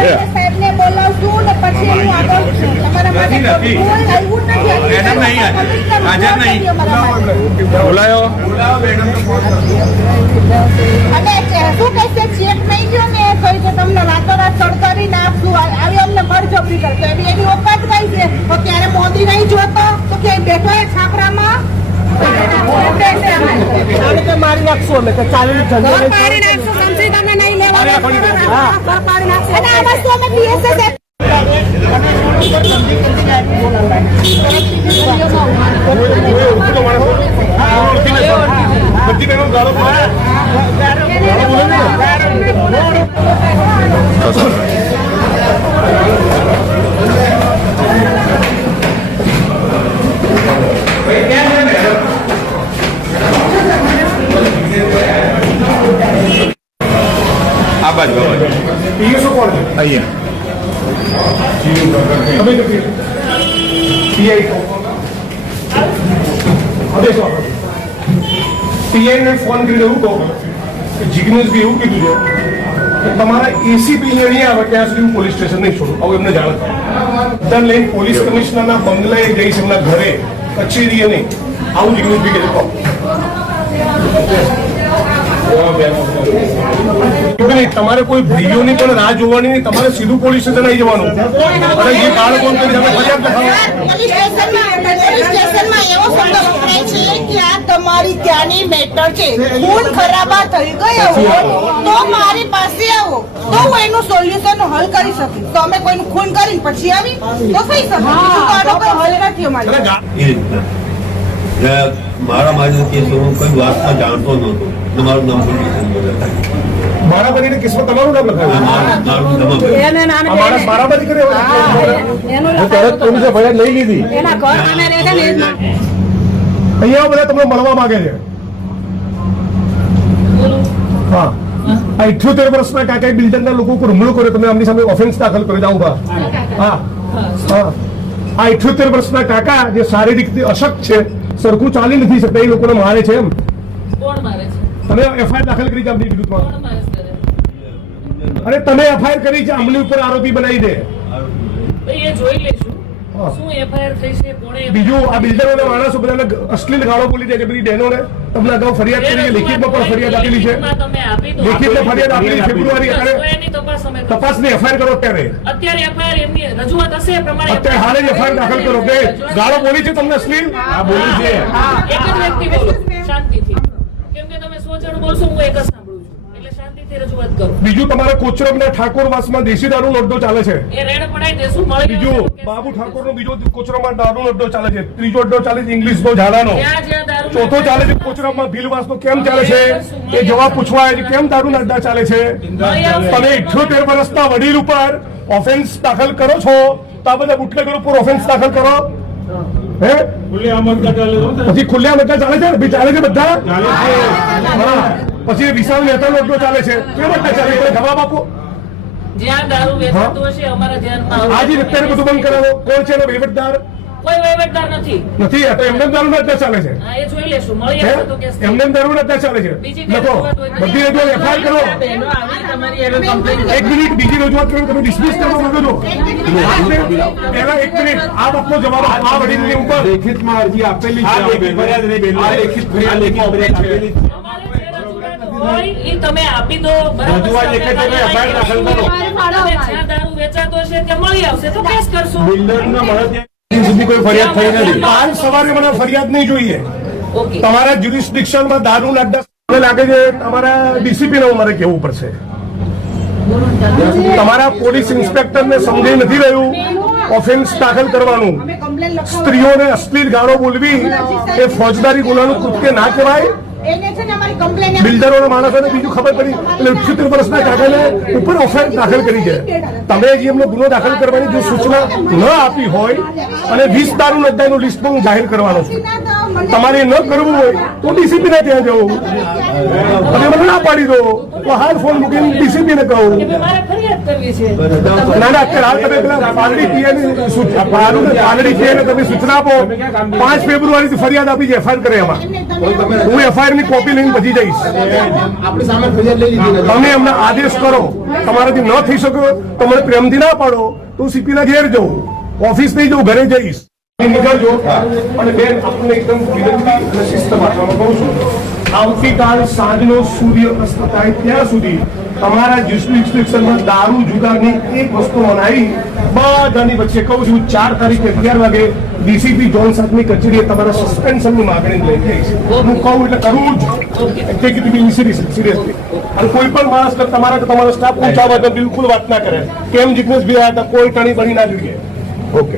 સાહેબને બોલાવશું ને પછી હું આગળ તમારા માટે કોઈ આવ્યું નથી. મેડમ નહીં હાજર નહીં બોલાયો અને શું કહેશે ચેક નહીં ગયો ને કહી તો તમને રાતોરાત સડતરી નાખશું આવી અમને બળજબરી કરતો એની ઓકાત કઈ છે. તો ત્યારે મોદી નહીં જોતો તો ક્યાંય બેઠો એ છાપરામાં મારી નાખશું અમે કે ચાલી પાડી નાખશું સમજી તમે નહીં લેવા અને આ વસ્તુ અમે PSS આ બાજુ શું કોણ છે અહીંયા તમે પીઆઈને ફોન કરીને એવું કહો કે જિગ્નેશભાઈ એવું કીધું છે કે તમારા એસીપી નહીં આવે ત્યાં સુધી હું પોલીસ સ્ટેશન નહીં છોડું. આવું એમને જાણ થાય લઈને પોલીસ કમિશનરના બંગલાએ જઈશ એમના ઘરે કચેરીએ નહીં. આવું જિગ્નેશભાઈ કીધું કહો. તમારે કોઈ ભાઈઓની પણ રાહ જોવાની નહીં. તમારે સીધું પોલીસ સ્ટેશન આવી જવાનું અને જે બાળકો ફરિયાદ તમારી ત્યાંની મેટર છે. ખૂન ખરાબા થઈ ગયો તો મારી પાસે આવો તો હું એનું સોલ્યુશન હલ કરી શકીશ. તો અમે કોઈનું ખૂન કરીને પછી આવી તો થઈ શકે. આનો કોઈ હલ નથી અમારી. મારા મારી કેસ હું કોઈ વાતમાં જાણતો નહોતો. તમારું નામ બારાબારી કેસમાં તમારું નામ લખાયું. બારાબારી કરે પોલીસે ફરિયાદ લઈ લીધી. અહીંયા બધા તમને મળવા માંગે છે. હા, આ 78 વર્ષના કાકા બિલ્ડરના લોકો ઉપર હુમલો કર્યો. તમે આમની સામે ઓફેન્સ દાખલ કર્યો. જાઓ બા. હા હા, આ 78 વર્ષના કાકા જે શારીરિક અશક્ત છે, સરખું ચાલી નથી શકતા, એ લોકોને મારે છે. એમ તમે એફઆઈઆર દાખલ કરી છે આમની વિરુદ્ધમાં. અરે તમે એફઆઈઆર કરી છે, આમની ઉપર આરોપી બનાવી દે. બીજું આ બિલ્ડરોને માણસો બધાને અશ્લીલ ગાળો બોલી દે છે. બધી બહેનોને તમને અગાઉ ફરિયાદ કરી, લેખિતમાં પણ ફરિયાદ આપેલી છે. લેખિતમાં ફરિયાદ આપેલી ફેબ્રુઆરી. તપાસની એફઆઈઆર કરો અત્યારે હાલ જ એફઆઈઆર દાખલ કરો કે ગાળો બોલી છે તમને અશ્લીલ. આ બોલી છે. બીજું તમારા કોચરબના ઠાકોરવાસમાં દેશી દારૂનો અડ્ડો ચાલે છે. બીજું બાબુ ઠાકોરનો બીજો કોચરબમાં દારૂનો અડ્ડો ચાલે છે. ત્રીજો અડ્ડો ચાલે છે ઇંગ્લિશનો ઝાડાનો. ચોથો ચાલે છે કોચરબમાં ભીલવાસનો. કેમ ચાલે છે એ જવાબ પૂછવા આવે છે. કેમ દારૂના અડ્ડા ચાલે છે? તમે 78 વર્ષના વડીલ ઉપર ઓફેન્સ દાખલ કરો છો તો આ બધા બુટલેગર ઉપર ઓફેન્સ દાખલ કરો. હે પછી ખુલ્લા બધા ચાલે છે ને? ચાલે છે બધા. પછી વિશાલ મહેતાનો અડ્ડો ચાલે છે. કેમ અડ્ડા ચાલે છે? જવાબ આપો. આજે અત્યારે બધું બંધ કરાવો. કોણ છે એનો વહીવટદાર? કોઈ વહીવટદાર નથી. નથી. તો એમને દારૂ અડ્ડા ચાલે છે. એ જોઈ લેશું. મળી આવશે તો કેસ એમને દારૂ અડ્ડા ચાલે છે. લખો બધી રજૂઆત એફઆઈઆર કરો. એક મિનિટ બીજી રજૂઆત કરો. તમે ડિસમિસ કરવા માંગો છો? પહેલા એક મિનિટ આ બાપનો જવાબ. આ વડીલની ઉપર લેખિતમાં અરજી આપેલી છે. ફરિયાદ નહીં. આ લેખિત ફરિયાદ આપેલી છે. તમે આપી દો. દારૂ વેચાતો છે તે મળી આવશે તો કેસ કરશું. સુધી કોઈ ફરિયાદ થઈ નથી. કાલ સવારે મને ફરિયાદ નહીં જોઈએ. તમારા જ્યુરિસ્ડિક્શનમાં દારૂના અડ્ડા લાગે છે. તમારા ડીસીપી ને મારે કહેવું પડશે. તમારા પોલીસ ઇન્સ્પેક્ટરને સમજાઈ નથી રહ્યું ઓફેન્સ દાખલ કરવાનું. સ્ત્રીઓને અશ્લીલ ગાળો બોલવી એ ફોજદારી ગુનાનું કૃત્ય ના કહેવાય. બિલ્ડરોના માણસોને બીજું ખબર પડી એટલે 78 વર્ષના કાકાને ઉપર ઓફેન્સ દાખલ કરી છે. તમે જે એમનો ગુનો દાખલ કરવાની જો સૂચના ન આપી હોય અને 20 દારૂના અડ્ડાનું લિસ્ટ પણ જાહેર કરવાનો છું. તમારે ન કરવું હોય તો ડીસીપી ને ત્યાં જવું. તમે મને ના પાડી દો તો હાલ ફોન મૂકીને ડીસીપી ને કહું. કે ભાઈ મારે ફરિયાદ કરવી છે ના ના અત્યારે હાલ તમે પેલા પાલડી પીએ ને તમે સૂચના આપો. 5 ફેબ્રુઆરી થી ફરિયાદ આપી છે, એફઆઈઆર કરે એમાં. હું એફઆઈઆર ની કોપી લઈને પછી જઈશ. તમે એમને આદેશ કરો, તમારાથી ન થઈ શક્યો તો મને પ્રેમથી ના પાડો તો સીપી ના ઘેર જવું, ઓફિસ નહીં જવું, ઘરે જઈશ. નીકળજો. અને બેન આપણને એકદમ વિનંતી અને શિસ્ત પાછળમાં કહું છું, આવતીકાલ સાંજનો સૂર્ય અસ્ત થાય ત્યાં સુધી તમારા જ્યુરિસ્ડિક્શનમાં દારૂ જુગારની એક વસ્તુ મનાઈ બધાની વચ્ચે કહું છું 4 તારીખે 11 વાગે ડીસીપી જોન સાહેબની કચેરીએ તમારા સસ્પેન્શનની માગણી લઈ જઈશ. હું કહું એટલે કરવું જ. સિરિયસલી. અને કોઈ પણ માણસ તમારો સ્ટાફ ઊંચા બિલકુલ વાત ના કરે. કેમ જિગ્નેશભાઈ આવ્યા હતા, કોઈ ટણી બની ના જોઈએ. ઓકે.